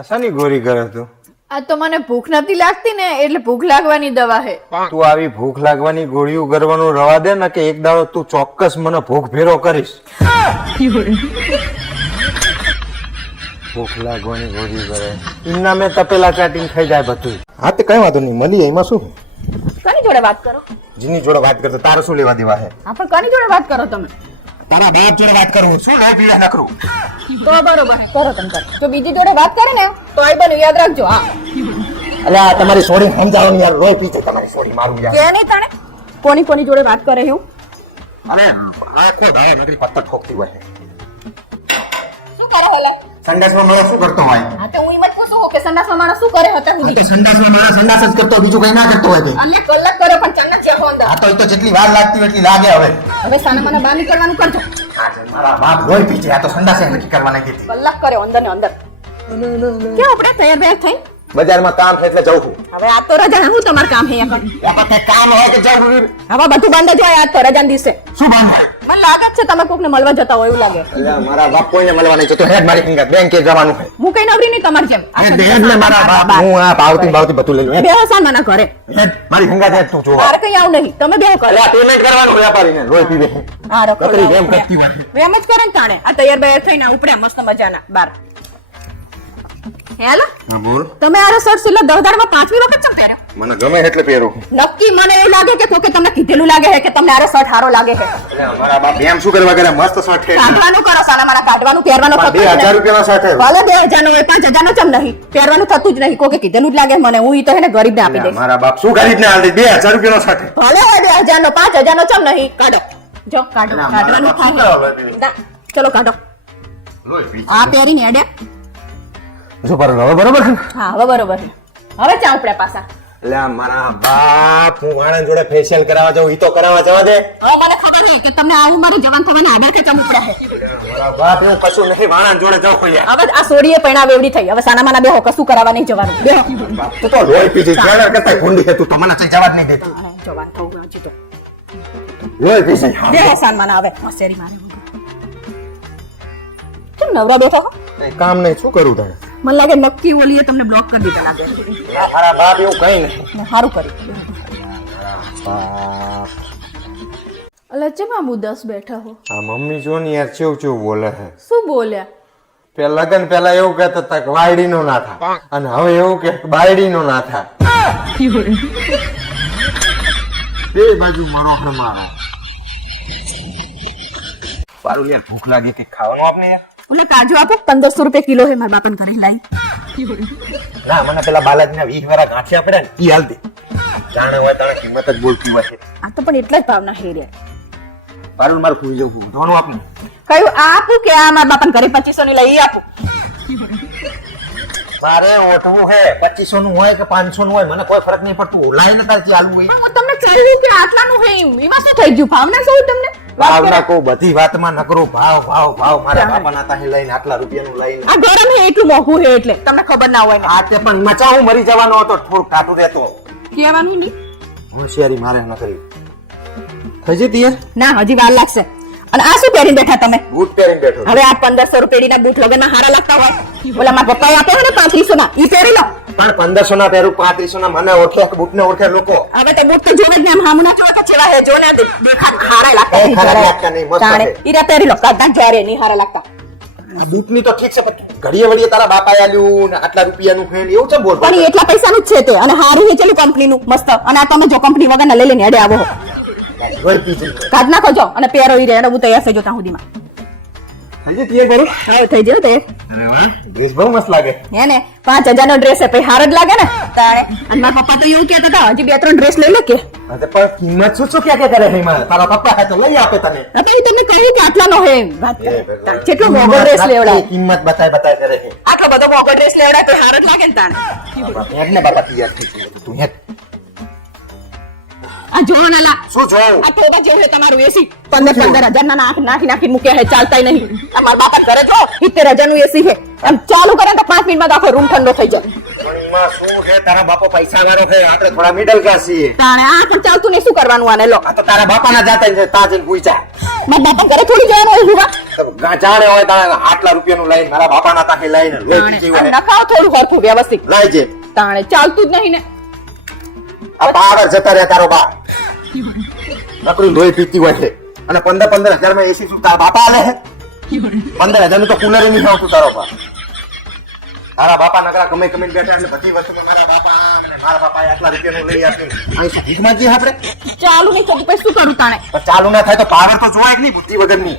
Assignee ગોરી કરે તું? આ તો મને ભૂખ નથી લાગતી ને એટલે ભૂખ લાગવાની દવા હે. તું આવી ભૂખ લાગવાની ગોળીઓ કરવાનું રવા દે ને કે એક દાડો તું ચોક્કસ મને ભૂખ ભેરો કરીશ. ભૂખ લાગવાની ગોળી કરે એમના મેં તપેલા ચાટીને ખાઈ જાય બધું. હા તે કઈ વાંધો નહીં, મળી એમાં શું? કોની જોડે વાત કરો? જીની જોડે વાત કરતો તારે શું લેવા દેવા હે? હા પણ કોની જોડે વાત કરો તમે? તારા બાપ જોડે વાત કરું શું લો પીડા ન કરું. તો બરોબર કરો તમે કરો. જો બીજી જોડે વાત કરે ને તો આઈ બન યાદ રાખજો. હા અલ્યા તમારી સોડી સમજાવો યાર, રોય પીછે તમારી સોડી મારું યાર. કે નહીં તાણે કોની જોડે વાત કરે હું? અરે આખો દાડો નકરી પત્તર ઠોકતી હોય. શું કરે હોલે? સંડાસમાં મારો શું કરતો હોય? હા તો હું મત પૂછું કે સંડાસમાં માણસ શું કરે હતા તો સુધી? સંડાસમાં મારા સંડાસ જ કરતો, બીજું કઈ ના કરતો હોય તે. અલ્લે કલાક કરે પણ ચંગા છે હોંદા. આ તો જેટલી વાર લાગતી હોય એટલી લાગે હવે. હવે સાના મને બહાર નીકળવાનું કરજો. મારા બાપ રોય પીછે, આ તો સંડાસે નક્કી કરવાના કીધી. કલાક કરે અંદર ને અંદર. કે આપણે તૈયાર થઈ બજારમાં કામ છે એટલે જઉં છું. હવે આ તો રજા હું તમાર કામ હે યાર. આપણે કામ હોય કે જવું? હવે બધું બંધ જ હોય આજ તો રજાના દિવસે. શું બાંધ હોય? મને લાગે છે તમે કોકને મળવા જતા હોય એવું લાગે. અલ્યા મારા બાપ કોઈને મળવા નહીં જતો. હેડ મારી ફિંગર બેંકે જવાનું છે. હું કઈ નવરી નહીં તમાર જેમ. આ હેડ ને મારા બાપ, હું આ ભાવતી બધું લઈ લઉં. બે હસાન માના ઘરે. હેડ મારી ફિંગર હેડ તું જો. તારે કઈ આવ નહીં. તમે બે કરો. અલ્યા પેમેન્ટ કરવાનું વ્યાપારીને રોય પીવે. હા રખો. બકરી વેમ કરતી હોય. વેમ જ કરે ને તાણે. આ તૈયાર બૈયાર થઈને ઉપડે મસ્ત મજાના બાર. હેલો હા બોલ. તમે આ શર્ટ સિલે 10 દાડમાં પાંચમી વખત ચમ પહેર્યો? મને ગમે એટલે પહેરું. નક્કી મને એવું લાગે કે કોકે તમને કીધેલું લાગે છે કે તમને આ શર્ટ હારો લાગે છે. અલ્યા મારા બાપ એમ શું કરવા કરે? મસ્ત શર્ટ છે. કાઢવાનું કરો સાલા મારા કાઢવાનું પહેરવાનું થતું 2000 રૂપિયાનો શર્ટ છે. ભલે 2000 નો હોય 5000 નો ચમ નહીં પહેરવાનું થતું જ નહીં. કોકે કીધેલું જ લાગે મને. હું ઈ તો હે ને ગરીબ ને આપી દઈશ. મારા બાપ શું ગરીબને આલ દે? 2000 રૂપિયાનો શર્ટ છે. ભલે હોય 2000 નો 5000 નો ચમ નહીં. કાઢો જો કાઢો. કાઢવાનું થાય. ના, ચલો કાઢો. આ પહેરીને હેડે. શું બરોબર છે? હા હવે બરોબર છે. હવે ચા ઉપડે પાછા. એટલે મારા બાપ હું વાણંદ જોડે ફેશિયલ કરાવવા જાઉં, ઈ તો કરાવવા જવા દે. હવે મને ખબર નહીં કે તમને આવું મારું જવાન થવાના આધાર કે ચમ ઉપડે છે. મારા બાપ હું કશું નહીં વાણંદ જોડે જાઉં યાર. હવે આ સોડીએ પૈણા એવડી થઈ. હવે સાના માના બેહો કશું કરાવવા નહીં જવાનું. બેહો. તું તો લોહી પીધી ટ્રેલર કરતા ભૂંડી છે તું તો, મને કઈ જવા જ નહીં દેતી. જવાન થવું હજી તો. લોહી પીધી. બેહો સાન માના હવે મસ્તેરી મારે. કેમ નવરા બેઠા હો? કઈ કામ નહીં, શું કરું તારે? મને લાગે નક્કી ઓલીએ તમને બ્લોક કરી દીધા લાગે. મારા બાપ એવું કઈ નહીં. સારું કર્યું. અલા ચમ આમ ઉદાસ બેઠા હો? આ મમ્મી જો ને યાર ચેવું ચેવું બોલે છે. શું બોલ્યા? લગન પેલા એવું કહેતા હતા કે વાયડીનો ના થા, અને હવે એવું કે બાયડીનો ના થા. બે બાજુ મરો મારો. સારું યાર ભૂખ લાગી કે ખાવાનું આપને યાર. ઓલા કાજુ આપો 1500 રૂપિયા કિલો હે મારા બાપાને ઘરે લાઈ. ના મને પેલા બાલાજીના 20 વાળા ગાંઠિયા પડ્યા ને ઈ હાલતી. જાણે હોય તાણે કિંમત જ બોલતી હોય. આ તો પણ એટલા જ ભાવના હે રે. પારુલ મારું ખુઈ જવું ધોવાનું આપને. કયું આ આપું કે આ મારા બાપાને ઘરે 2500 ની લઈ આપું? મારે ઓઠવું હે 2500 નું હોય કે 500 નું હોય મને કોઈ ફરક નહીં પડતું. લાઈ ને તાર ચાલુ હોય. તમને ચાલ્યું કે આટલાનું હે એમાં શું થઈ ગયું? ભાવના શું તમને? ભાવના કો બધી વાતમાં નકરો ભાવ ભાવ ભાવ. મારા બાપાના તાહી લઈને આટલા રૂપિયાનું લઈને આ ગરમ હે એટલું મોંઘું હે એટલે તમને ખબર ના હોય ને. આ તે પણ મચા હું મરી જવાનો હતો, થોડું કાટું રહેતો. કહેવાનું નહીં. હોશિયારી મારે ન કરી. થઈ જતી યાર. ના હજી વાર લાગશે. અને આ શું પહેરીને બેઠા તમે? બૂટ પહેરીને બેઠો. હવે આ 1500 રૂપિયાના બૂટ લગનમાં હારા લાગતા હોય. ઓલા મારા પપ્પાએ આપ્યા ને 3500 ના ઈ પહેરી લો. પણ 1500 ના પહેરું 3500 ના મને ઓળખે કે બૂટ ને ઓળખે લોકો. હવે તો બૂટ તો જોવે જ ને આમ હામુના જોવે કે ચેવા હે જો ને દેખા હારા લાગતા. એ ખરા લાગતા નહીં, મસ્ત તાણે છે. ઈરા પહેરી લો કાઢા જ્યારે નહીં હારા લાગતા. આ બૂટ ની તો ઠીક છે પણ ઘડીએ વળીએ તારા બાપાએ આલ્યું ને આટલા રૂપિયાનું ફેન એવું છે બોલ. પણ ઈ એટલા પૈસાનું જ છે તે અને હારું હે ચેલું કંપનીનું મસ્ત. અને આ તમે જો કંપની વગરના લઈ લઈને હેડે આવો હો. રોઈ પીધી. કાઢ નાખો જો અને પહેરો ઈ રે અને હું તૈયાર થઈ જો ત્યાં સુધીમાં. હજી તીએ કરું. હવે થઈ ગયો તે. અરે વાહ ડ્રેસ બહુ મસ્ત લાગે. હે ને 5000 નો ડ્રેસ હે પછી હાર જ લાગે ને તાણે. અને મારા પપ્પા તો એવું કહેતા હતા હજી 2-3 ડ્રેસ લઈ લે કે. હા તો પણ કિંમત શું શું ક્યાં કરે છે એમાં? તારા પપ્પા હે તો લઈ આપે તને. હવે ઈ તમને કહ્યું કે આટલાનો હે વાત એ કરે. ભગવાન. કેટલો મોંઘો ડ્રેસ લેવડાય. કિંમત બતાય કરે છે. આટલો બધો મોંઘો ડ્રેસ લેવડાય તો હાર જ લાગે ને તાણે. હેડ ને બાપા તૈયાર થઈ ગયું તું હેડ. આ જો ને લા શું જોઉં? આ ટોબા જેવું હે તમારું એસી 15,000 ના નાખી મૂક્યા હે ચાલતાય નહીં. તમારા બાપા ઘરે જો 70,000 નું એસી હે એમ ચાલુ કરે તો 5 મિનિટમાં આખો રૂમ ઠંડો થઈ જાય. પણ એમાં શું છે તારા બાપો પૈસા વાળો છે, આપણે થોડા મિડલ ક્લાસ છીએ. તાણે આ પણ ચાલતું નહીં શું કરવાનું આને લો. આ તો તારા બાપાના જાતા છે તા જઈને પૂછ્યા. મારા બાપા ઘરે થોડી જવાનું હોય હુવા. કરું જાણે હોય તાણે આટલા રૂપિયાનું લઈને મારા બાપાના તાકે લઈને લોહી પીતી હોય નખાવ થોડું હરખું વ્યવસ્થિત લઈ જે તાણે ચાલતું જ નહીં ને આ પાવર જતા રહ્યા તારો બા નકરી લોહી પીતી હોય છે અને 15,000 માં એસી શું તારા બાપા આલે છે 15,000 નું તો કુલર નહીં આવતું તારો બા મારા બાપા નકરા ગમે કમેન્ટ બેઠા એટલે બધી વસ્તુમાં મારા બાપા આટલા રૂપિયાનું લઈ આપે અહીં ભીખમાં જઈએ આપણે ચાલુ નહીં થતું પછી શું કરું તાણે પણ ચાલુ ના થાય તો પાવર તો જોવાય કે નહીં બુદ્ધિ વગરની